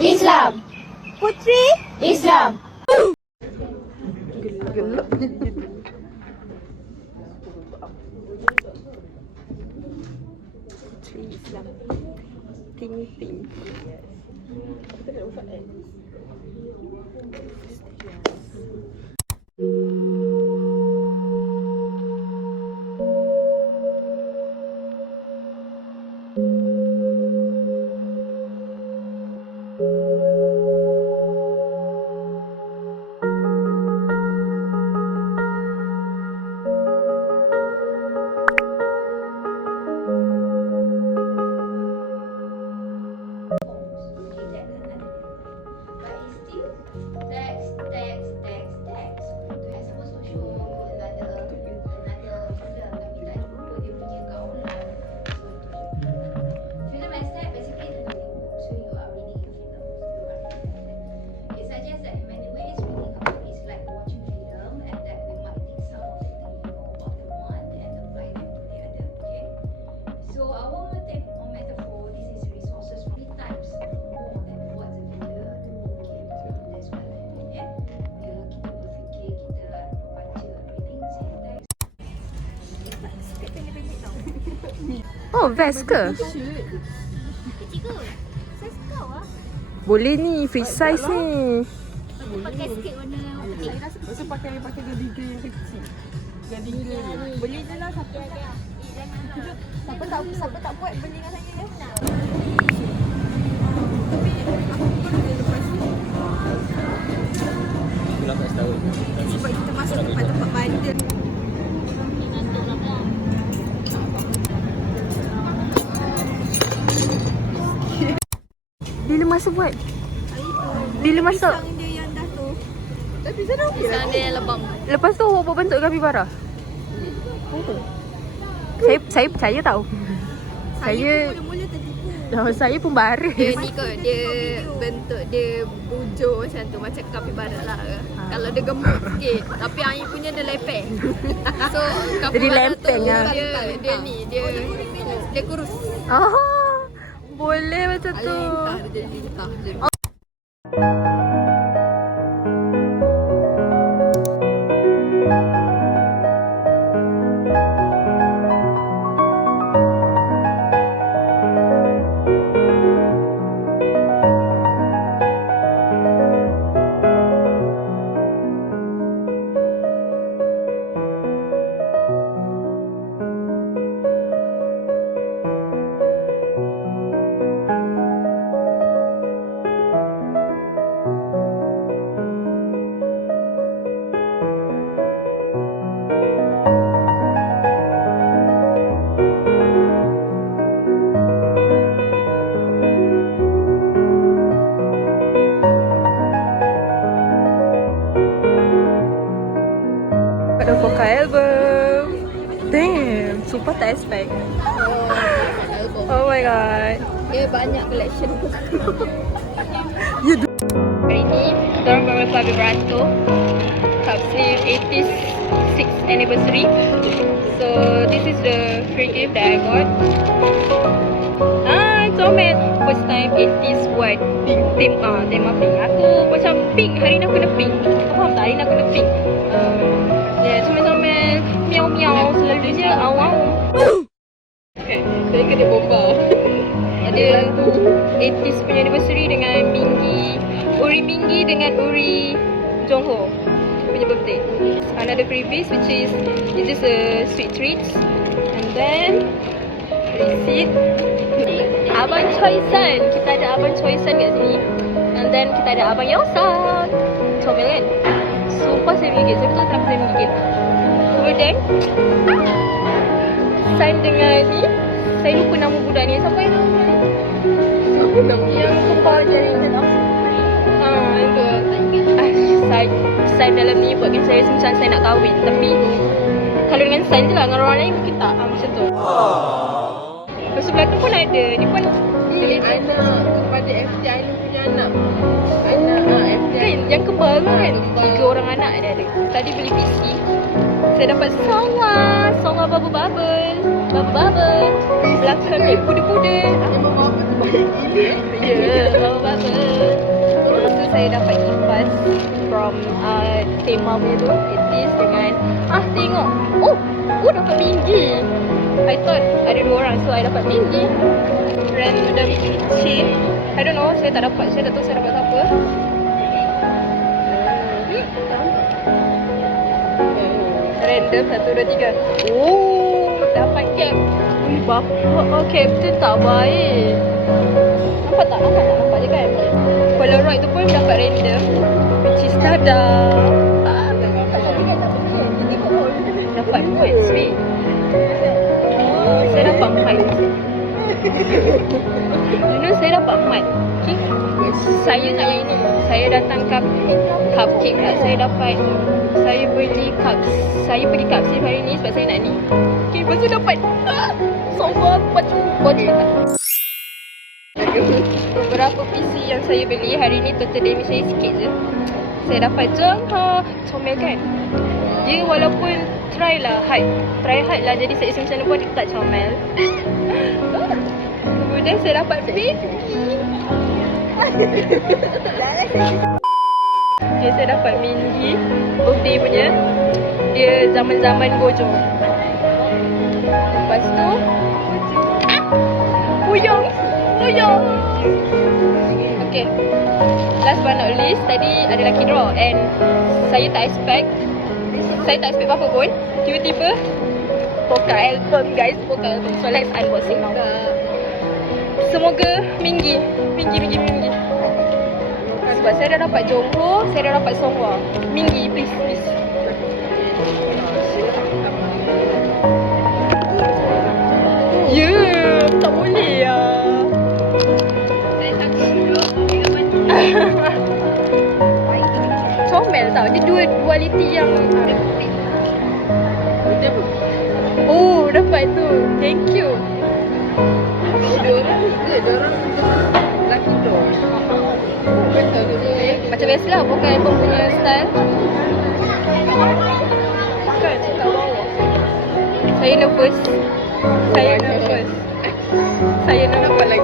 Islam. Putri Islam. gelap. Putri Islam. Ting. Kita nak buat Oh, vest ke? Boleh ni, free size ni. Pakai sikit warna putih. Masa pakai gadiga yang kecil. Gadiga ni. Beli je lah siapa ada. Siapa tak buat beli dengan saya ya. Sebab kita masuk tempat bandar. Bila masa buat? Bila masuk? Pisang dia yang dah tu. Tapi sana okey lah. Pisang dia yang lebam. Lepas tu awak buat bentuk kapibara? Saya percaya tau. Saya mula-mula tertipu. Saya pun bara. Dia ni kot, dia bentuk dia bujur macam tu, macam kapibara lah. Kalau dia gemuk sikit, tapi Ain punya dia lepeh. So kapibara Jadi lempeng tu, lah. dia kurus. Oh, boleh macam tu. Lintah dia jadi lintah je. Ada foka album. Damn, super tak expect. Oh my god. Dia banyak collection. Hari ni kita orang buat Fabio Branco Capsule 80th 6th anniversary. So this is the free gift that I got. Comel. First time 80s buat pink tema pink. Aku macam pink, hari ni aku kena pink. Kau faham tak? Hari ni aku kena pink. Comel-comel, miau-miau, selalunya awam. Okay, saya kena bomba. Ada 80s punya anniversary dengan Uri Minggi dengan Uri Jongho punya birthday. Another freebies which is just a sweet treats. And then receipt. Abang Choisan. Kita ada Abang Choisan kat sini. And then kita ada Abang Yosan. Comel kan? Sumpah saya menggigit. Saya betul kenapa saya menggigit. Kemudian sign dengan ni. Saya lupa nama budak ni. Siapa yang nama ni? Siapa nama? Yang kembar jadi itu. Sign dalam ni buatkan saya macam saya nak kahwin. Tapi kalau dengan sign je lah. Dengan orang lain mungkin tak. Macam tu. Lepas tu belakang pun ada. Dia pun Anak kepada FT Aina punya anak. FT kan yang kembar tu kan. 3 orang anak dia ada. Tadi beli PC. Saya dapat Songa bubble. Belakang ni puder-puder. Ya, apa-apa. Lepas tu saya dapat kipas from Tema punya tu, 80s dengan tengok. Oh dapat Minggi. I thought ada 2 orang, so I dapat Minggi. Random chain. I don't know, saya tak dapat. Saya tak tahu saya dapat apa. Random 1, 2, 3. Oh, dapat cap. Ui, bapa captain tak baik. Nampak je kan? Polaroid tu pun dapat random, which is tada. Dapat points weh. Saya dapat mat. You know saya dapat mat. Okay. Saya nak yang ini. Saya datang cupcake pula. Saya beli saya pergi cupcake hari ni sebab saya nak ni. Okay, lepas tu dapat sombong macam body. Beberapa PC yang saya beli hari ni total damage saya sikit je. Saya dapat comel kan. Dia walaupun try hard lah jadi seksi macam mana pun dia tak comel. Kemudian saya dapat baby. Okay, saya dapat Minggi birthday punya. Dia zaman-zaman Gojo. Lepas tu Puyong. Okay, last but not least, tadi ada lucky draw and saya tak expect apa-apa pun. Tiba-tiba Poka album guys, Poka album. So let's unboxing now. Semoga Minggi. Sebab saya dah dapat Jongho, saya dah dapat Songhua. Minggi, please. Tak boleh lah. Saya takut dulu dengan mandi. Comel tau, dia duality yang oh, dapat tu. Thank you. Diorang laki tu. Macam biasalah, bukan album punya style. Kan, tak bawa. Saya nervous. Saya nervous lagi.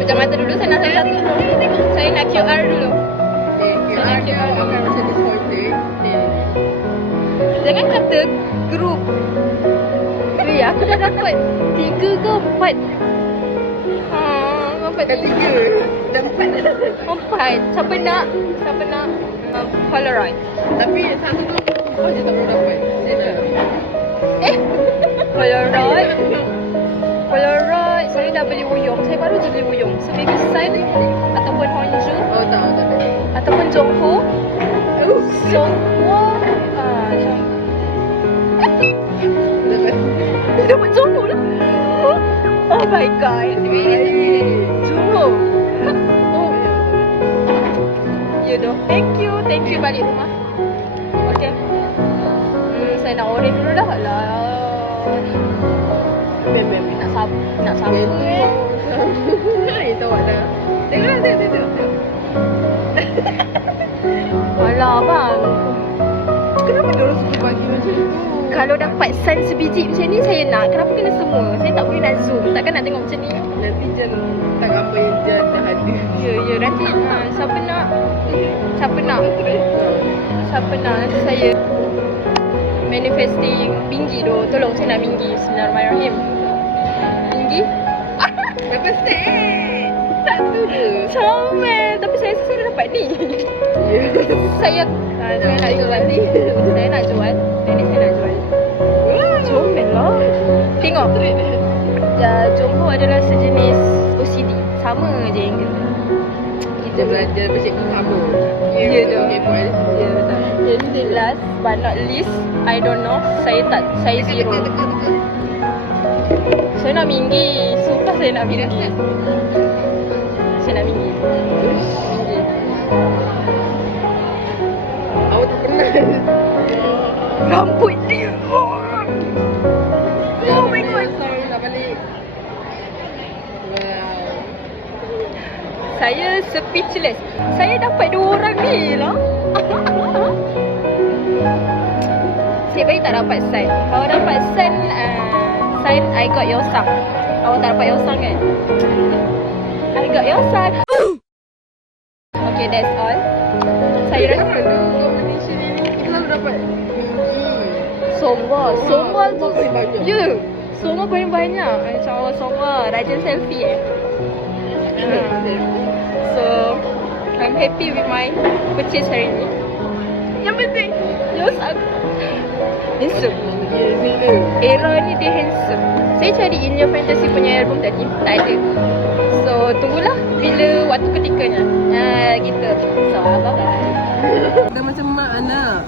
Macam mata dulu, saya nak satu dulu. Saya nak QR dulu. QR akan macam disappointing. Jangan kata group. Aku dah dapat 3 ke 4. Dapat 3. Dah 4 dah dapat. 4. Siapa nak Polaroid. Tapi satu tu je tak boleh dapat. Polaroid. Saya dah beli Wuyong. Saya baru je beli Wuyong. So Baby Sun ataupun Honju. Tak. Ataupun Jongho. Songhua. Dapat Jongho lah. Oh my god. Jongho. You know. Thank you balik rumah. Okay. Saya nak orange dulu dah lah. Nak sabar. Tahu dah. Tengok. Alah bang. Kenapa diorang suka bagi macam tu? Kalau dapat sun sebiji macam ni saya nak. Kenapa kena semua? Saya tak boleh nak zoom. Takkan nak tengok macam ni. Nanti jangan tak apa yang dia dah ada. Ya nanti siapa nak nanti saya manifesting Minggi tu. Tolong saya nak Minggi. Bismillahirrahmanirrahim. Minggi. Dapat set. Satu je. Comel. Tapi saya rasa saya dah dapat ni. Saya nak jual ni. Saya nak jual. Ini saya nak jual. Comel lah. Tengok. Jongho adalah sejenis OCD. Sama je yang kita belajar bercakap sama. Ya tu. Ya betul. Jadi last but not least, I don't know. Saya zero. Saya nak Minggi. Sumpah saya nak Minggi. Saya nak Minggi. Awak tak pernah. Rambut dia. Oh my god. Sorry nak balik. Wow. Saya speechless. Saya dapat 2 orang ni lah. Saya balik tak tak dapat sign. Kalau dapat sign, sign I got your son. Awak tak dapat your son kan? I got your son. Okay, that's all. Saya rasa Malaysia ni kita selalu dapat Songgol. Songgol tu. paling banyak. Ya. Songgol paling banyak. Macam orang Songgol. Rajin selfie So, I'm happy with my purchase hari ni. Yang penting, your son handsome. Era ni dia handsome. Saya cari In Your Fantasy punya album tadi, tak ada. So, tunggulah bila waktu ketikanya. Gitu. So, bye-bye. Dah macam mak anak.